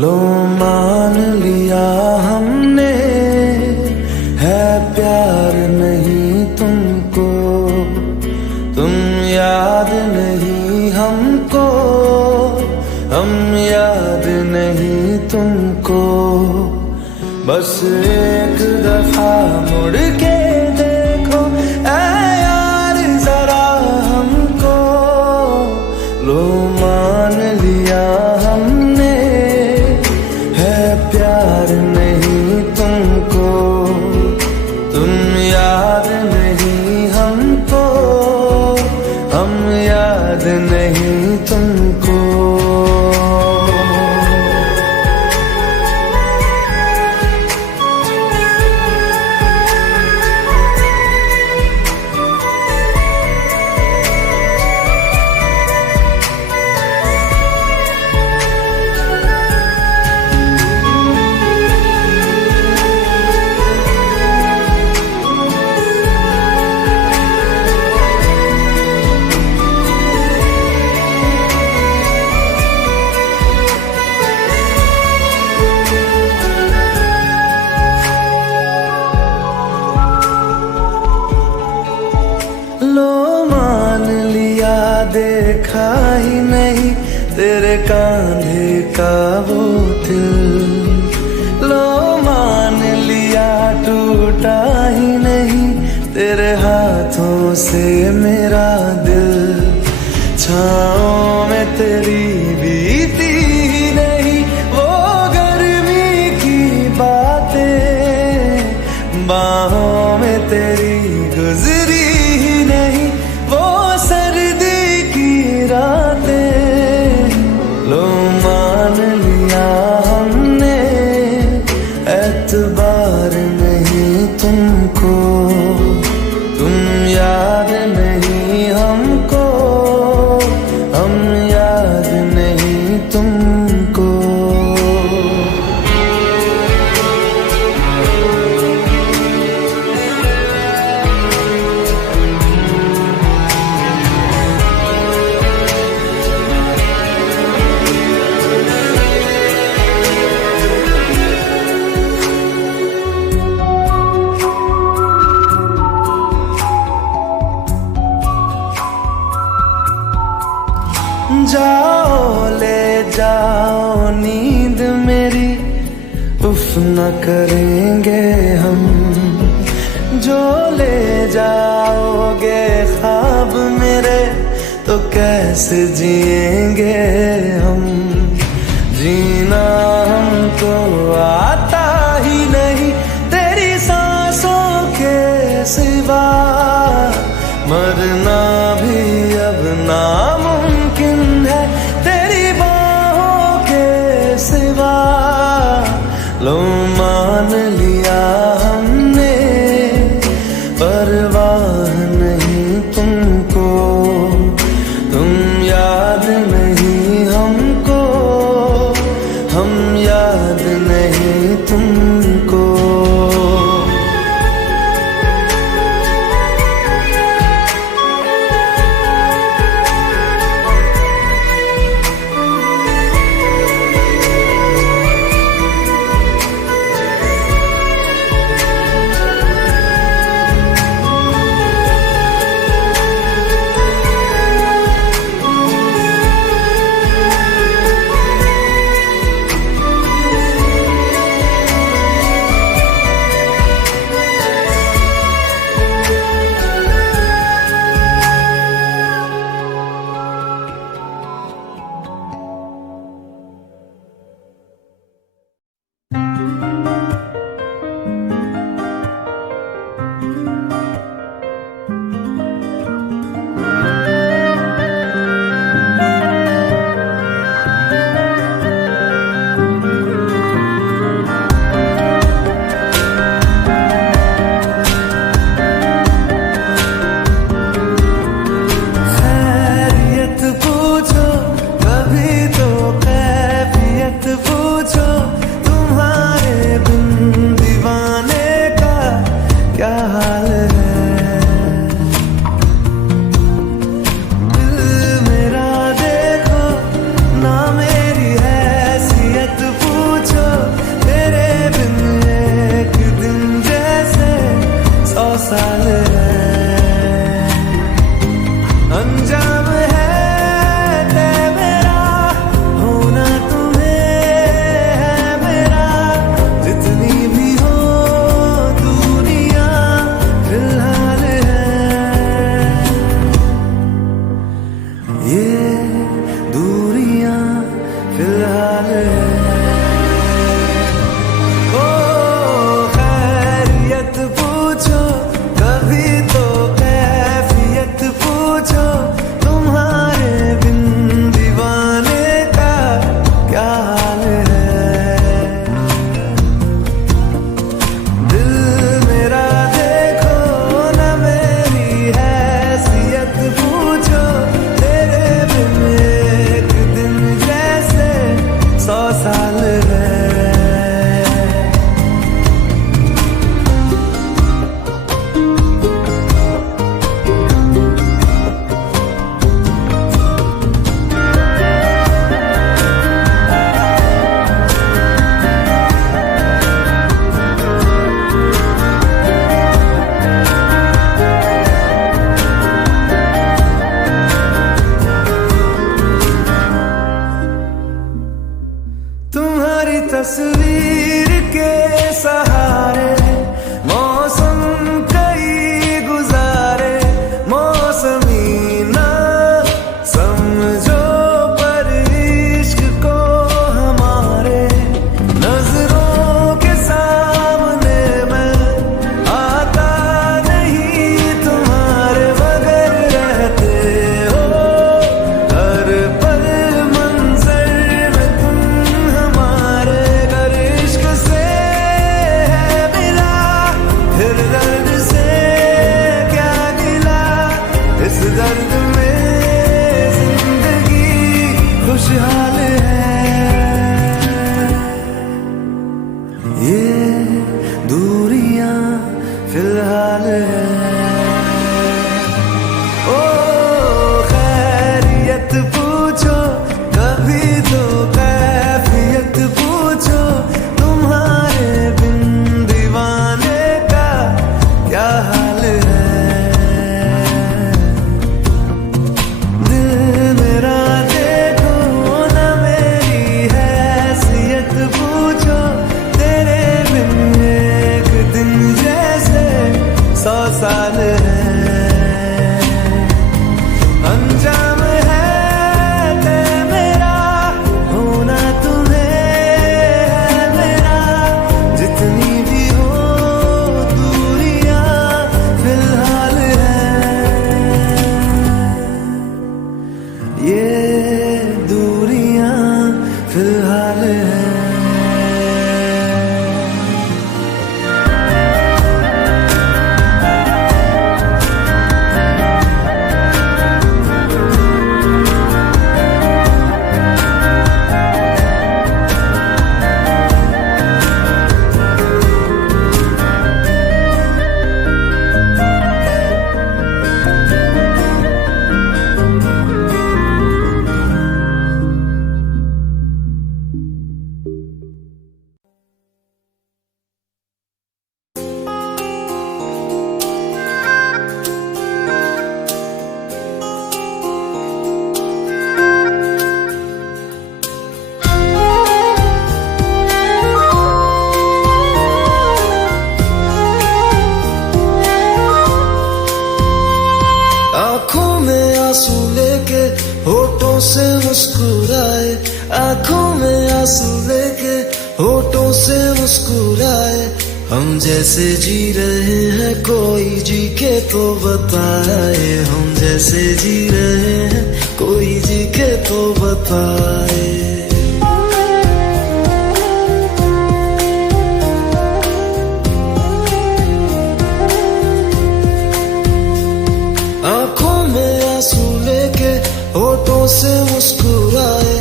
लो मान लिया हमने, है प्यार नहीं तुमको, तुम याद नहीं हमको, हम याद नहीं तुमको। बस एक दफा मुड़ के देखो ऐ यार जरा हमको, लो मान लिया हमने, है प्यार नहीं तुमको, तुम याद नहीं हमको, हम याद नहीं तुमको। लो मान लिया देखा ही नहीं तेरे कांधे का वो दिल, लो मान लिया टूटा ही नहीं तेरे हाथों से मेरा दिल। छाँव में तेरी बीती ही नहीं वो गर्मी की बातें, बाहों में तेरी गुजरी ही नहीं वो सर्दी की रातें। लो मान लिया हमने, एतबार नहीं तुमको, तुम याद नहीं हमको, हम याद नहीं तुमको। जाओ ले जाओ नींद मेरी, उफ न करेंगे हम, जो ले जाओगे ख्वाब मेरे तो कैसे जिएंगे हम। जीना हमको आता ही नहीं तेरी सांसों के सिवा, मरना भी अब नामुमकिन है तेरी बाहों के सिवा। लो मान लिया हमने, परवाह नहीं तुमको, तुम याद नहीं तस्वीर के सहारे मौसम कई गुजारे, मौसमी ना समझो पर इश्क को हमारे, नजरों के सामने मैं आता नहीं तुम्हारे, मगर रहते हो हर पल मंजर में तुम हमारे। अगर इश्क से है मिला फिर दर्द से क्या गिला, इस दर्द में जिंदगी खुशहाल है। ये दूरियां फिलहाल है। ओ खैरियत पूछो कभी तो कैफियत पूछो, तुम्हारे बिन दीवाने का क्या हाल है। दिल मेरा देखो ना मेरी हैसियत पूछो, तेरे बिन एक दिन जैसे 100 साल है। अंजाम है मेरा होना तुम्हें है मेरा, जितनी भी हो दूरियां फिलहाल है। ये दूरियां फिलहाल है। आंखों में आंसू लेके होठों से मुस्कुराए, आंखों में आंसू लेके होठों से मुस्कुराए, हम जैसे जी रहे हैं कोई जी के तो बताए, हम जैसे जी रहे हैं कोई जी के तो बताए। आंखों में आंसू लेके होठों से मुस्कुराए,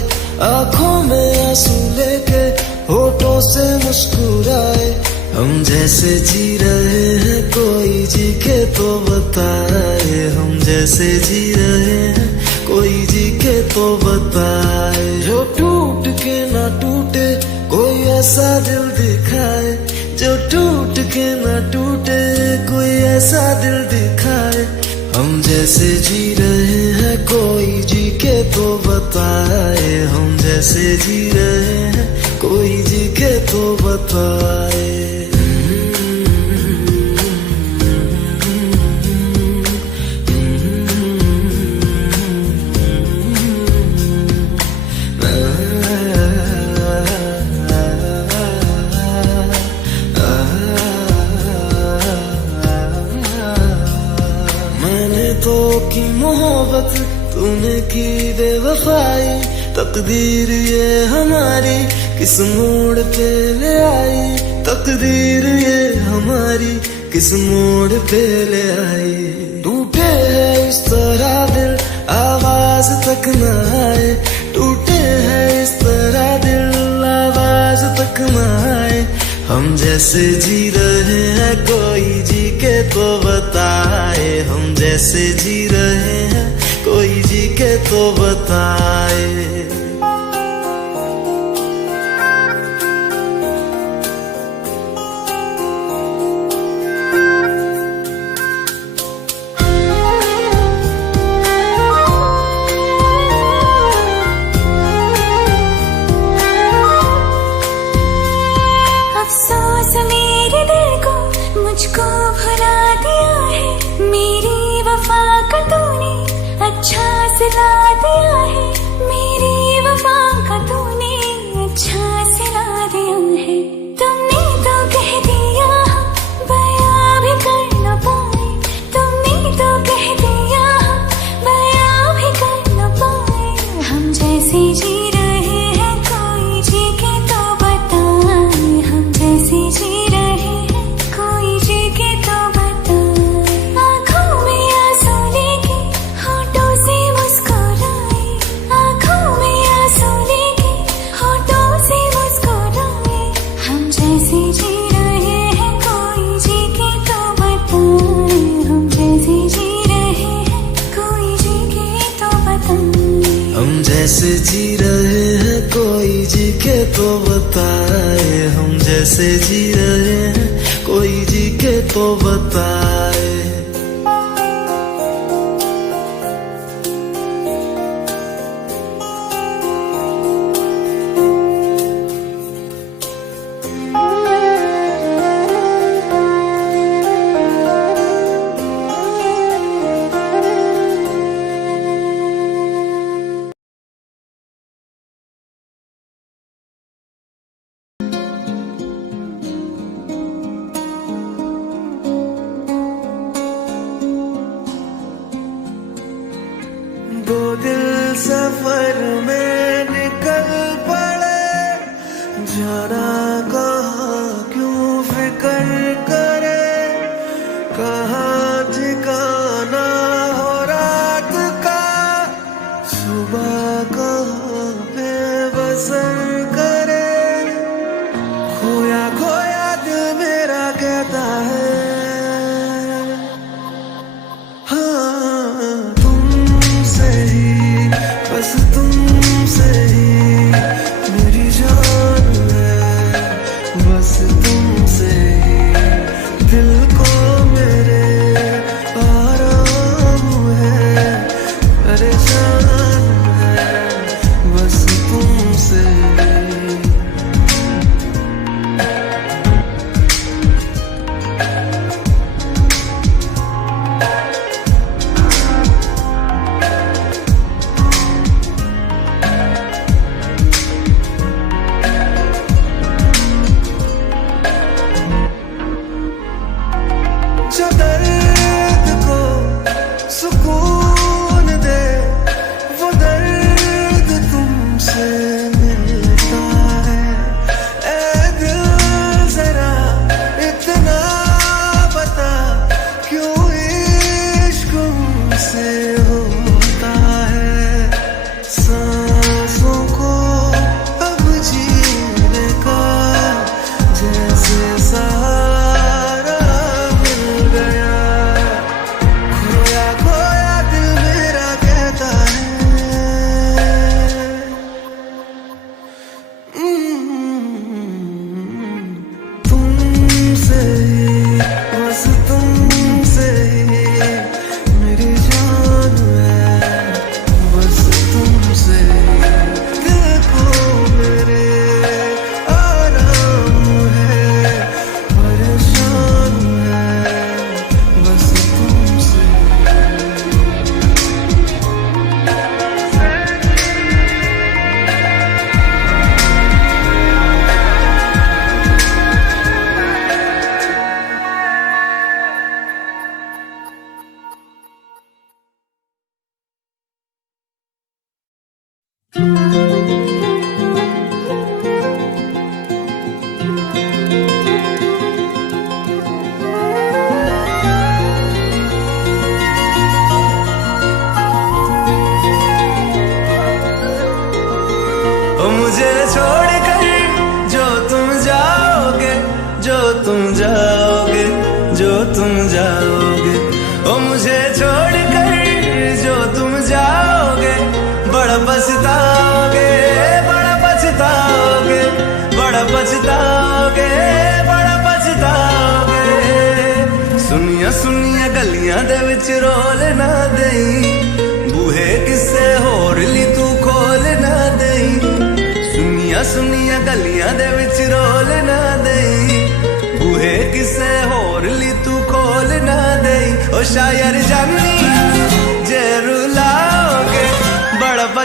आंखों में आंसू लेके होठों से मुस्कुराए, हम जैसे जी रहे हैं कोई जी के तो बताए, हम जैसे जी रहे हैं कोई जी के तो बताए। जो टूट के ना टूटे कोई ऐसा दिल दिखाए, जो टूट के ना टूटे कोई ऐसा दिल दिखाए, हम जैसे जी रहे हैं कोई जी के तो बताए, हम जैसे जी रहे हैं कोई जी के तो बताए। तो की मोहब्बत तूने की बेवफाई, तकदीर ये हमारी किस मोड़ पे ले आई, तकदीर ये हमारी किस मोड़ पे ले आई। टूटे है इस तरह दिल आवाज तक न आए, टूटे है इस तरह दिल आवाज तक न आए, हम जैसे जी रहे हैं कोई जी के तो बताए, हम जैसे जी रहे हैं कोई जी के तो बताए। बदला दिया है, मेरी वफा का तूने अच्छा सिला दिया है। तुमने तो कह दिया बयां भी कर न पाए, तुमने तो कह दिया बयां भी कर न पाए। हम जैसे जी रहे हैं कोई जी के तो बताए, हम जैसे जी रहे हैं कोई जी के तो बताए। आँखों में आंसू लेके होठों से मुस्कुराए, आँखों में आंसू लेके होठों से मुस्कुराए। हम जैसे जी रहे हैं कोई जी के तो बताए, हम जैसे जी रहे हैं कोई जी के तो बताए। हम जैसे जी रहे हैं कोई जी के तो बताए, हम जैसे जी रहे हैं कोई जी के तो बताए। दो दिल सफर में निकल पड़े, जाना कहाँ क्यों फिक्र करे, कहाँ ठिकाना हो रात का, सुबह कहाँ पे बसर करे। खोया खोया दिल मेरा कहता है, हाँ तुमसे ही, बस तुमसे ही मेरी जान है, बस तुमसे ही दिल को मेरे आराम है, परेशान है बस तुमसे ही। जो दर्द को सुकून दे, वो दर्द तुमसे मिलता है। ऐ दिल जरा इतना बता, क्यों इश्क मुझसे होता है। सांसों को अब जीने का जैसे सहारा मिल गया, खोया खोया दिल मेरा कहता है, तुमसे ही, बस तुमसे ही मेरी जान है, बस तुमसे ही दिल को मेरे आराम है, परेशान है बस तुमसे। ओ मुझे छोड़कर जो तुम जाओगे, जो तुम जाओगे, जो तुम जाओगे, ओ मुझे छोड़कर जो तुम जाओगे, बड़ा पछताओगे, बड़ा पछताओगे, बड़ा पछताओगे, बड़ा पछताओगे। सुनिया सुनिया गलियां दे विच रोल ना देई, बूहे किसे होर ली तू खोल ना देई। सुनिया सुनिया गलियां दे विच रोल ना देई, बूहे किसे होर ली तू खोल ना देई। ओ शायर जानी जे रुलाओगे,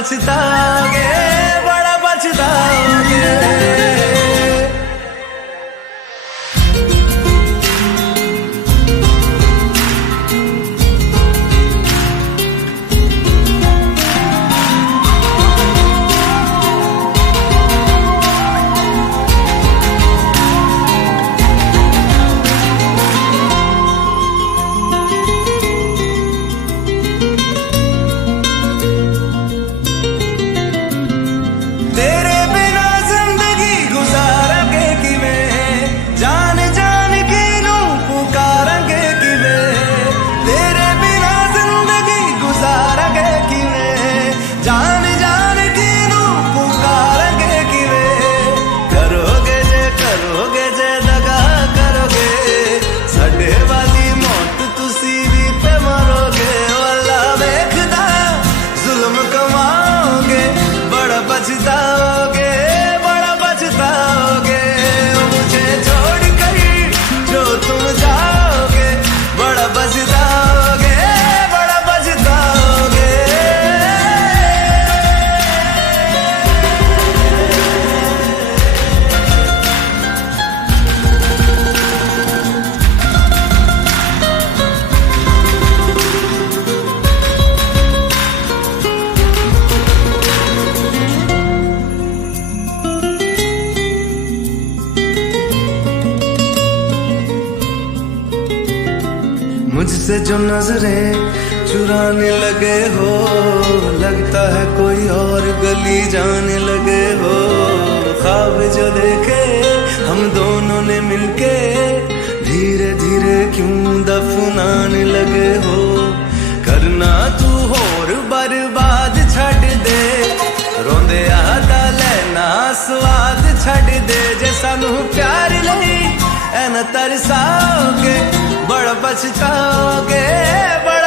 पछताओगे, बड़ा पछताओगे। तेरे बिना जिंदगी गुजारांगे किवें, जान जान की नू पुकारांगे किवें। तेरे बिना जिंदगी गुजारांगे किवें, जान जान की नू पुकारांगे किवें। करोगे जे दगा करोगे, साडे वाली मौत तुसी भी ते मरोगे। वाला वेखदा जुल्म कमाओगे, बड़ा पछताओगे, बड़ा पछताओगे। मुझे छोड़ कर जो तुम जाओगे, बड़ा पछताओगे, बड़ा पछताओगे। मुझसे जो नजरें चुराने लगे हो, लगता है कोई और गली जाने लगे हो। ख्वाब जो देखे हम दोनों ने मिलके, धीरे धीरे क्यों दफनाने लगे हो। करना तू होर बर्बाद छड़ दे, रोंदे आदा लेना स्वाद छड़ दे। जे सानू प्यार लई ऐन तरसाओगे, बड़ा पछताओगे, बड़ा